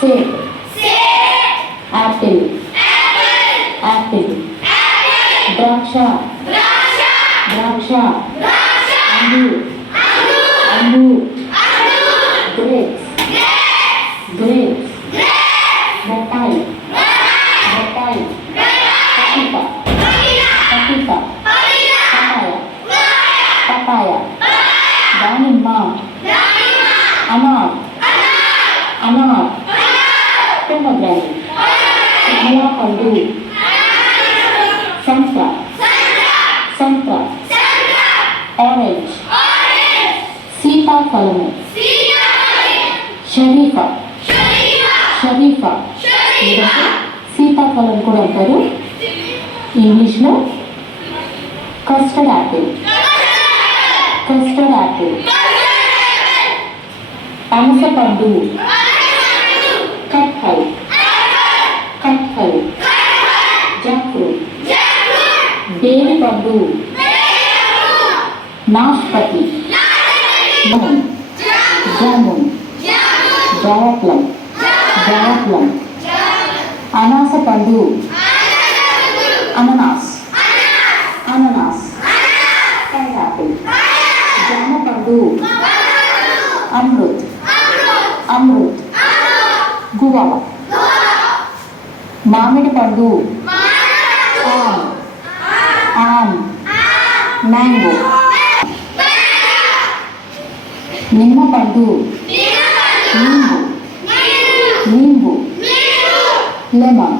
సేబ్ Apple Apple ద్రాక్ష ద్రాక్ష అంగూర్ అంగూర్ గ్రేప్స్ గ్రేప్స్ బొప్పాయి బొప్పాయి పపీతా పపీతా పపాయ పపాయ దానిమ్మ అనార్ అనార్ పొమగ్రానేట్ కమలాపండు సంత్రా సంత్రా ఆరెంజ్ సీతాఫలము షరీఫా షరీఫా సీతాఫలం కూడా అంటారు ఇంగ్లీష్లో కస్టర్డ్ యాపిల్ కస్టర్డ్ యాపిల్ పనసపండు కట్హల్ కట్హల్ జాక్ఫ్రూట్ బేరి పండు నాష్పతి జామున్ జామున్ జావప్లం జావప్లం అనాస పండు అనానాస్ అనానాస్ పైనాపిల్ జామ పండు అమృత్ అమృత్ గువా మామిడి పండు ఆమ్ ఆమ్ మ్యాంగో నిమ్మ పండు నింబు నింబు లెమన్